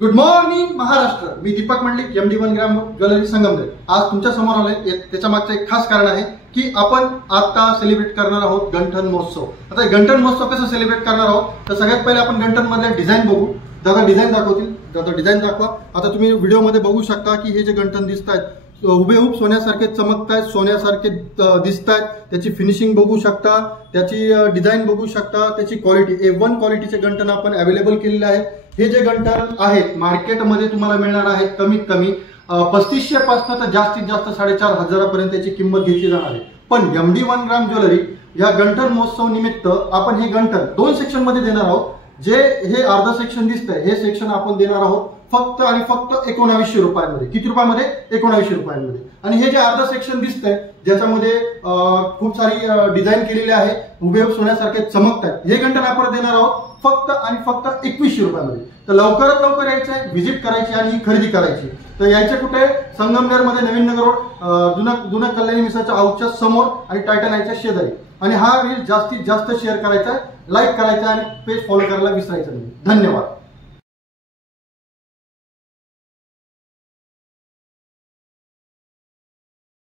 Good morning Maharashtra. मी Deepak Mandlik, MD1 gram jewellery Sangamner. आज तुमच्या समोर आलोय। त्याच्या मागचं एक खास कारण आहे की आपण आता सेलिब्रेट करणार आहोत गंठन महोत्सव। आता गंठन महोत्सव कसं सेलिब्रेट करणार आहोत, तर सगळ्यात पहिले आपण गंठन मधले डिझाईन बघू। दादा डिझाईन दाखवतील, दादा डिझाईन दाखवा। आता तुम्ही व्हिडिओमध्ये बघू शकता की हे जे गंठन दिसतायत हुबेहूब सोन्यासारखे चमकतायत, सोन्यासारखे दिसतायत। त्याची फिनिशिंग बघू शकता, त्याची डिझाईन बघू शकता, त्याची क्वालिटी A1 क्वालिटीचे गंठन आपण अवेलेबल केलेले आहेत। हे जे गंठन आहेत मार्केटमध्ये तुम्हाला मिळणार आहेत कमीत कमी 3500 पासून तर जास्तीत जास्त 4500 पर्यंत त्याची किंमत घेतली जाणार आहे। पण MD1 ग्राम ज्वेलरी या गंठन महोत्सव निमित्त आपण हे गंठन 2 सेक्शन मध्ये देणार आहोत। जे हे अर्ध सेक्शन दिसतंय हे सेक्शन आपण देणार आहोत फक्त आणि फक्त 1900 रुपयांमध्ये। किती रुपयामध्ये? 1900 रुपयांमध्ये। आणि हे जे अर्ध सेक्शन दिसतंय ज्याच्यामध्ये खूप सारी डिझाईन केलेली आहे, हुबेहूब सोन्यासारखे चमकतात, हे गंठन आपण देणार आहोत फक्त आणि फक्त 2100 रुपयांमध्ये। तर लवकरात लवकर यायचंय, व्हिजिट करायची आणि खरेदी करायची। तर यायचे कुठे? संगमनेर मध्ये नवीन नगर रोड, जुना कल्याणी मिसळच्या आउटच्या समोर आणि टायटन आयच्या शेजारी। आणि हा रील जास्तीत जास्त शेअर करायचा, लाईक करायचा आणि पेज फॉलो करायला विसरायचं नाही। धन्यवाद।